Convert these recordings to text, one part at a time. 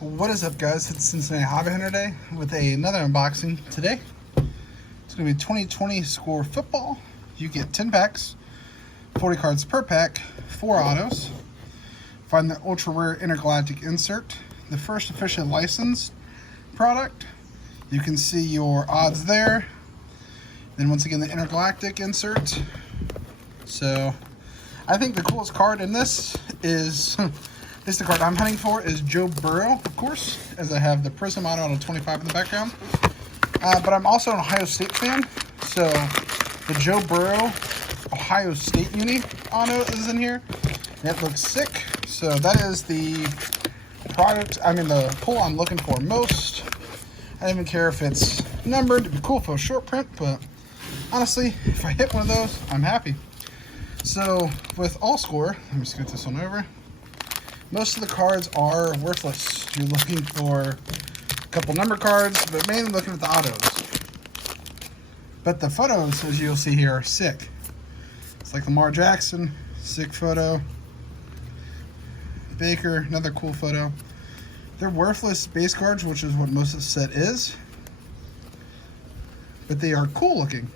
What is up, guys? It's Cincinnati Hobby Hunter Day with another unboxing today. It's going to be 2020 Score Football. You get 10 packs, 40 cards per pack, 4 autos. Find the ultra rare intergalactic insert, the first officially licensed product. You can see your odds there. Then once again the intergalactic insert. So I think the coolest card in this is the card I'm hunting for is Joe Burrow, of course, as I have the Prism Auto out of 25 in the background. But I'm also an Ohio State fan, so the Joe Burrow Ohio State Uni Auto is in here. That looks sick. So that is the product, the pull I'm looking for most. I don't even care if it's numbered. It'd be cool for a short print, but honestly, if I hit one of those, I'm happy. So with All Score, let me scoot this one over. Most of the cards are worthless. You're looking for a couple number cards, but mainly looking at the autos. But the photos, as you'll see here, are sick. It's like Lamar Jackson, sick photo. Baker, another cool photo. They're worthless base cards, which is what most of the set is. But they are cool looking.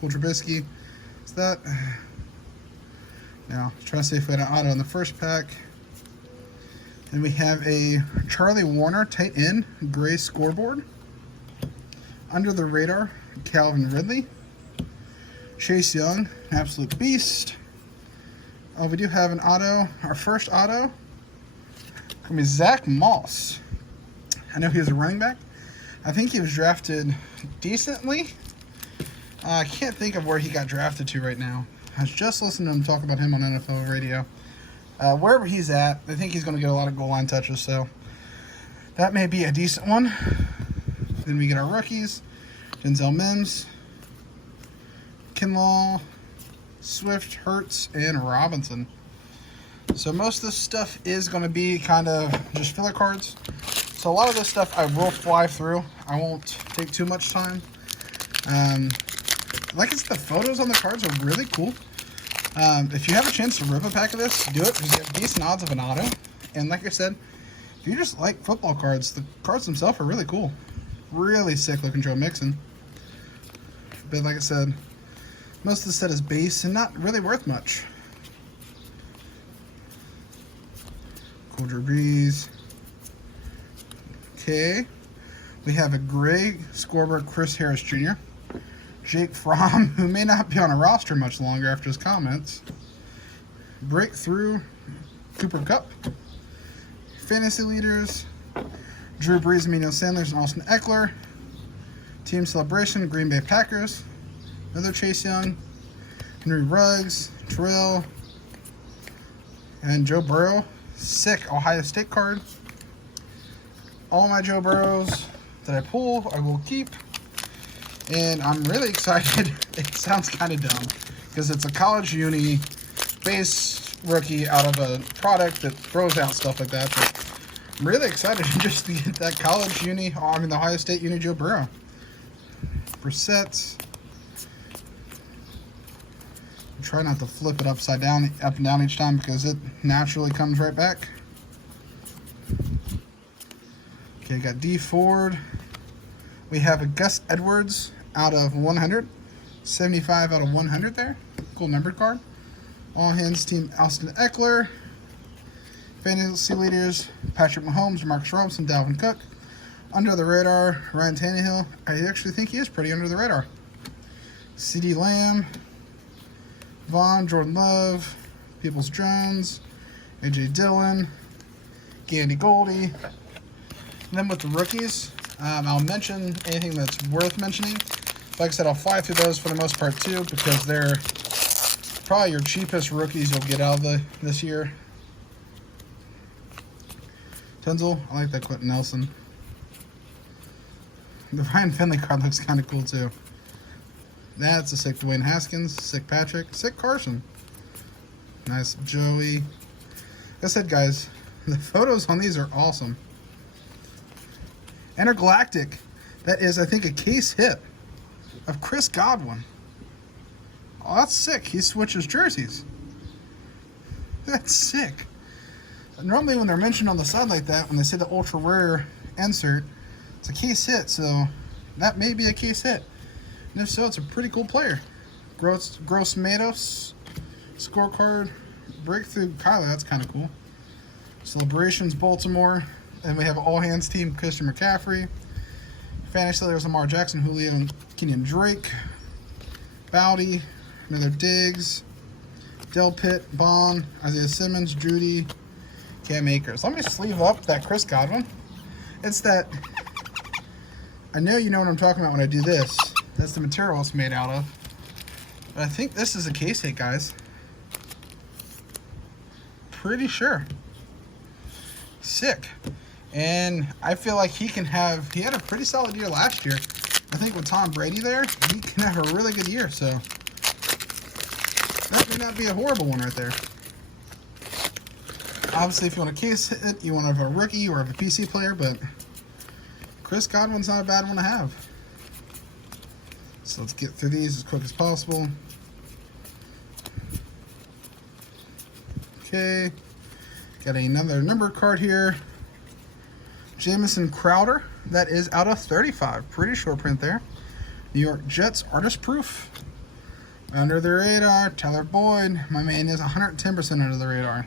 Cool Trubisky. Is that? Now, trying to see if we had an auto in the first pack. Then we have a Charlie Warner tight end gray scoreboard. Under the radar, Calvin Ridley. Chase Young, an absolute beast. Oh, we do have an auto, our first auto. Gonna be Zach Moss. I know he was a running back. I think he was drafted decently. I can't think of where he got drafted to right now. I was just listening to him talk about him on NFL radio. Wherever he's at, I think he's going to get a lot of goal line touches, so that may be a decent one. Then we get our rookies, Denzel Mims, Kinlaw, Swift, Hurts, and Robinson. So most of this stuff is going to be kind of just filler cards. So a lot of this stuff I will fly through. I won't take too much time. Like the photos on the cards are really cool. If you have a chance to rip a pack of this, do it because you have decent odds of an auto. And like I said, if you just like football cards, the cards themselves are really cool. Really sick looking Joe Mixon. But like I said, most of the set is base and not really worth much. Cool Drew Brees. Okay. We have a gray scoreboard Chris Harris Jr. Jake Fromm, who may not be on a roster much longer after his comments. Breakthrough, Cooper Kupp. Fantasy leaders, Drew Brees, Emmanuel Sanders, and Austin Eckler. Team celebration, Green Bay Packers. Another Chase Young. Henry Ruggs, Terrell, and Joe Burrow. Sick Ohio State card. All my Joe Burrows that I pull, I will keep. And I'm really excited. It sounds kind of dumb because it's a college uni base rookie out of a product that throws out stuff like that. But I'm really excited just to get that college uni, the Ohio State uni Joe Burrow. Brissett. Try not to flip it up and down each time because it naturally comes right back. Okay, got D Ford. We have a Gus Edwards out of 100. 75 out of 100 there. Cool numbered card. All hands team Austin Eckler. Fantasy leaders Patrick Mahomes, Marcus Robinson, Dalvin Cook. Under the radar, Ryan Tannehill. I actually think he is pretty under the radar. CeeDee Lamb. Vaughn, Jordan Love, Peoples-Jones, AJ Dillon, Gandy Goldie. And then with the rookies, I'll mention anything that's worth mentioning. Like I said, I'll fly through those for the most part too because they're probably your cheapest rookies you'll get out of this year. Tunzel, I like that Quentin Nelson. The Ryan Finley card looks kind of cool too. That's a sick Dwayne Haskins, sick Patrick, sick Carson. Nice Joey. Like I said, guys, the photos on these are awesome. Intergalactic. That is, I think, a case hit of Chris Godwin. Oh, that's sick. He switches jerseys. That's sick. Normally when they're mentioned on the side like that, when they say the ultra rare insert, it's a case hit, so that may be a case hit. And if so, it's a pretty cool player. Gross Matos scorecard. Breakthrough Kyler, that's kind of cool. Celebrations Baltimore. And we have an all hands team, Christian McCaffrey. Fantasy Leaders Lamar Jackson, Julio and Kenyon Drake. Bowdy, another Diggs. Del Pitt, Bond, Isaiah Simmons, Judy, Cam Akers. Let me sleeve up that Chris Godwin. It's that, I know you know what I'm talking about when I do this. That's the material it's made out of. But I think this is a case hit, guys. Pretty sure. Sick. And I feel like he can have, he had a pretty solid year last year. I think with Tom Brady there, he can have a really good year, so that may not be a horrible one right there. Obviously, if you want a case hit, you want to have a rookie or have a PC player, but Chris Godwin's not a bad one to have. So let's get through these as quick as possible. Okay, got another number card here. Jamison Crowder, that is out of 35. Pretty short print there. New York Jets, artist proof. Under the radar, Tyler Boyd. My man is 110% under the radar.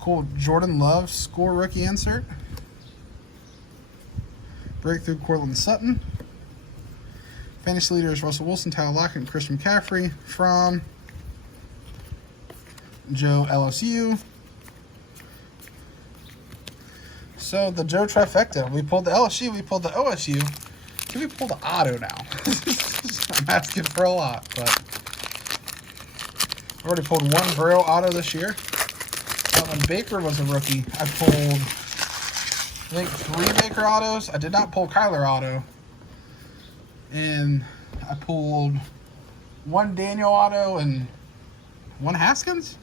Cool, Jordan Love, score rookie insert. Breakthrough, Cortland Sutton. Fantasy leaders, Russell Wilson, Tyler Lockett, and Christian McCaffrey from Joe LSU. So the Joe trifecta. We pulled the LSU, we pulled the OSU. Can we pull the auto now? I'm asking for a lot, but I've already pulled one Burrow auto this year. When Baker was a rookie, I pulled, I think, 3 Baker autos. I did not pull Kyler auto. And I pulled 1 Daniel auto and 1 Haskins.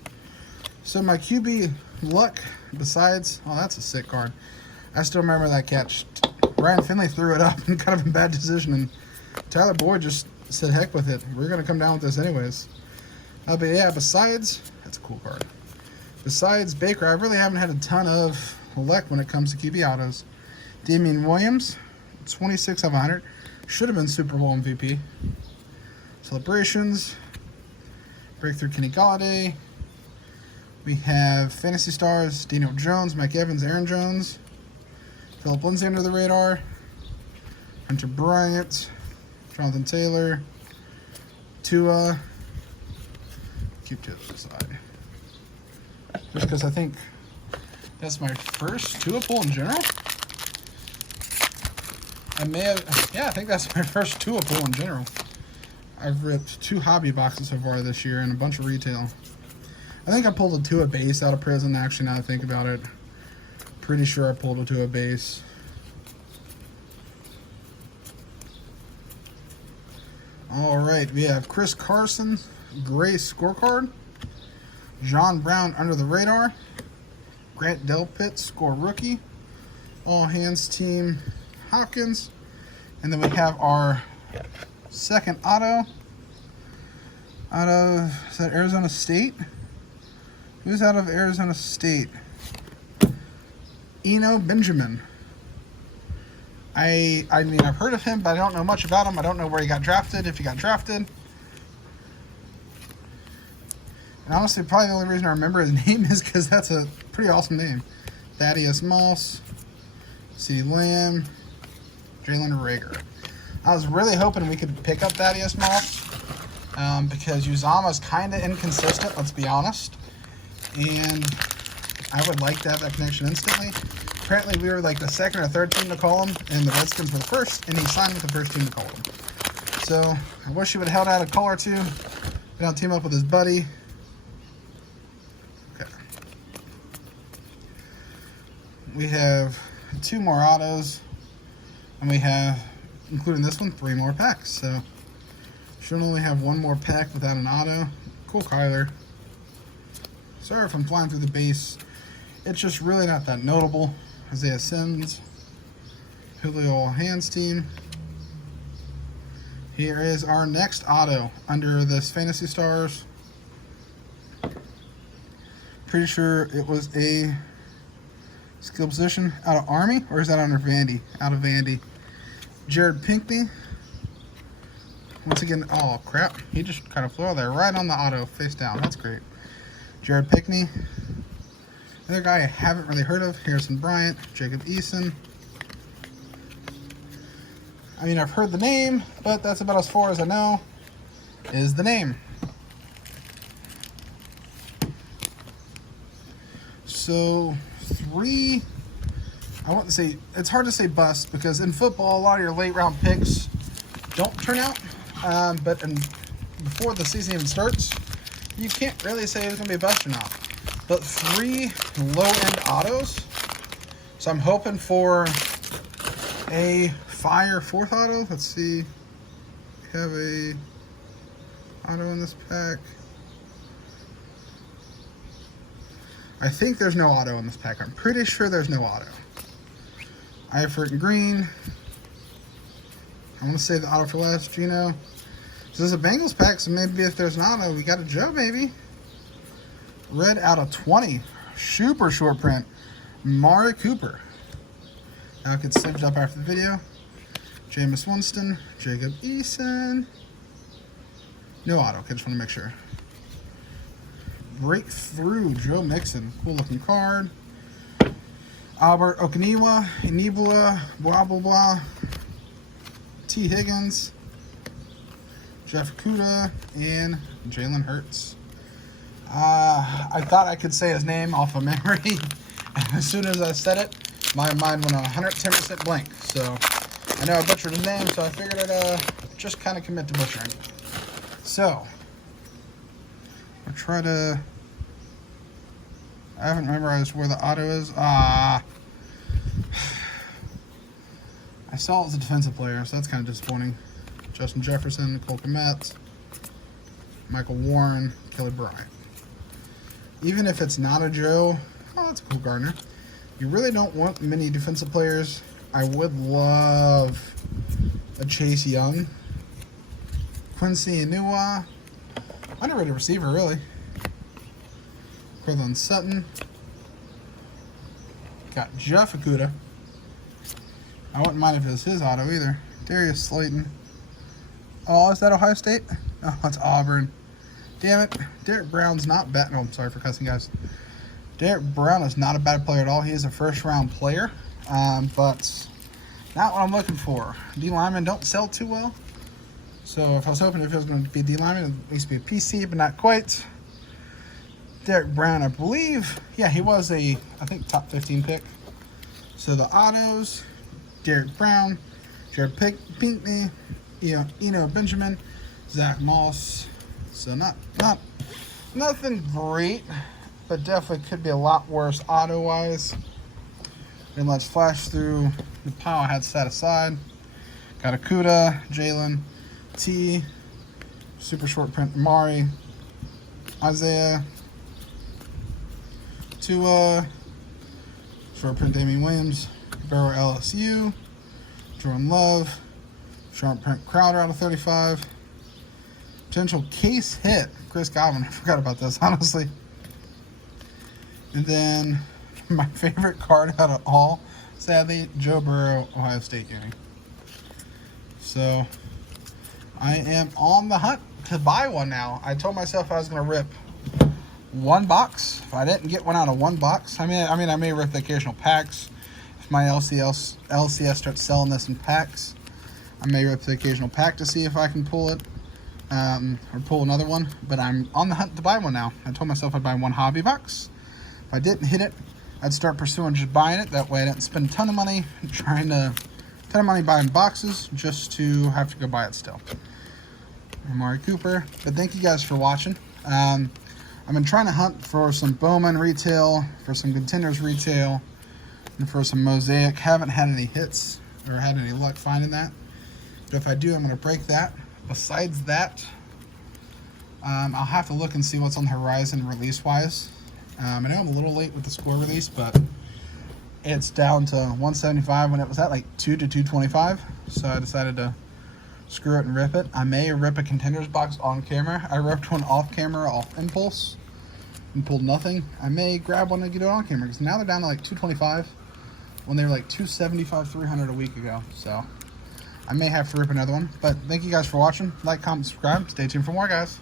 So my QB luck, besides, oh, that's a sick card. I still remember that catch. Ryan Finley threw it up in kind of a bad decision, and Tyler Boyd just said, heck with it. We're going to come down with this anyways. But yeah, besides, that's a cool card. Besides Baker, I really haven't had a ton of luck when it comes to QB autos. Damian Williams, 26 of 100. Should have been Super Bowl MVP. Celebrations. Breakthrough, Kenny Galladay. We have Fantasy Stars, Daniel Jones, Mike Evans, Aaron Jones. Philip Lindsay under the radar. Hunter Bryant. Jonathan Taylor. Tua. Keep Tua to the side. Just because I think that's my first Tua pull in general. I may have, yeah, I think that's my first Tua pull in general. I've ripped 2 hobby boxes so far this year and a bunch of retail. I think I pulled a Tua base out of prison, actually, now that I think about it. Pretty sure I pulled a Tua base. Alright, we have Chris Carson, gray scorecard. John Brown under the radar. Grant Delpit, score rookie. All hands team, Hopkins. And then we have our second auto out of, is that Arizona State? Who's out of Arizona State? Eno Benjamin. I mean, I've heard of him, but I don't know much about him. I don't know where he got drafted, if he got drafted. And honestly, probably the only reason I remember his name is because that's a pretty awesome name. Thaddeus Moss, CeeDee Lamb, Jalen Reagor. I was really hoping we could pick up Thaddeus Moss because Uzama's kind of inconsistent, let's be honest. And I would like to have that connection instantly. Apparently, we were like the second or third team to call him, and the Redskins were the first, and he signed with the first team to call him. So I wish he would have held out a call or two. But I'll team up with his buddy. We have 2 more autos, and we have, including this one, 3 more packs. So should only have 1 more pack without an auto. Cool, Kyler. Sorry if I'm flying through the base. It's just really not that notable. Isaiah Simmons, Julio All Hands team. Here is our next auto under this Fantasy Stars. Pretty sure it was a skill position out of Army, or is that under Vandy? Out of Vandy. Jared Pinkney. Once again, oh crap, he just kind of flew out there right on the auto, face down. That's great. Jared Pinkney. Another guy I haven't really heard of, Harrison Bryant, Jacob Eason. I mean, I've heard the name, but that's about as far as I know is the name. So, 3, I want to say, it's hard to say bust, because in football, a lot of your late round picks don't turn out. But before the season even starts, you can't really say it's going to be a bust or not. But 3 low-end autos. So I'm hoping for a fire 4th auto. Let's see. We have a auto in this pack. I think there's no auto in this pack. I'm pretty sure there's no auto. Eifert and Green. I want to save the auto for last, Gino. So this is a Bengals pack, so maybe if there's an auto, we got a Joe, maybe. Red out of 20. Super short print. Mari Cooper. Now it gets saved up after the video. Jameis Winston. Jacob Eason. No auto. Okay, just want to make sure. Breakthrough. Joe Mixon. Cool looking card. Albert Okaniwa. Enibula. Blah, blah, blah. T. Higgins. Jeff Okudah. And Jalen Hurts. I thought I could say his name off of memory. As soon as I said it, my mind went 110% blank. So I know I butchered his name, so I figured I'd just kind of commit to butchering. So I'll try to. I haven't memorized where the auto is. I saw it as a defensive player, so that's kind of disappointing. Justin Jefferson, Cole Kmet, Michael Warren, Kelly Bryant. Even if it's not a Joe, oh, that's a cool Gardner. You really don't want many defensive players. I would love a Chase Young. Quincy Enunwa. Underrated receiver, really. Cortland Sutton. Got Jeff Okudah. I wouldn't mind if it was his auto either. Darius Slayton. Oh, is that Ohio State? Oh, that's Auburn. Damn it. Derek Brown's not bad. No, I'm sorry for cussing, guys. Derek Brown is not a bad player at all. He is a first-round player, but not what I'm looking for. D linemen don't sell too well. So if I was hoping if it was going to be D lineman, it'd at least be a PC, but not quite. Derek Brown, I believe. Yeah, he was I think, top 15 pick. So the autos, Derek Brown, Jared Pinkney, Eno Benjamin, Zach Moss. So nothing great, but definitely could be a lot worse auto-wise. And let's flash through the pile I had set aside. Got Okudah, Jalen, T, super short print Mari, Isaiah, Tua, short print Damian Williams, Burrow LSU, Jordan Love, short print Crowder out of 35. Potential case hit, Chris Godwin. I forgot about this, honestly. And then my favorite card out of all, sadly, Joe Burrow, Ohio State Uni. So I am on the hunt to buy one now. I told myself I was going to rip one box. If I didn't get one out of one box, I may rip the occasional packs. If my LCS starts selling this in packs, I may rip the occasional pack to see if I can pull it. Or pull another one, but I'm on the hunt to buy one now. I told myself I'd buy one hobby box. If I didn't hit it, I'd start pursuing just buying it. That way I didn't spend a ton of money buying boxes just to have to go buy it still. Amari Cooper. But thank you guys for watching. I've been trying to hunt for some Bowman retail, for some Contenders retail, and for some Mosaic. Haven't had any hits or had any luck finding that. But if I do, I'm going to break that. Besides that, I'll have to look and see what's on the horizon release-wise. I know I'm a little late with the score release, but it's down to 175 when it was at like 2 to 225. So I decided to screw it and rip it. I may rip a Contenders box on camera. I ripped one off camera, off impulse. and pulled nothing, I may grab one and get it on camera, because now they're down to like 225 when they were like 275, 300 a week ago. So I may have to rip another one. But thank you guys for watching. Like, comment, subscribe. Stay tuned for more, guys.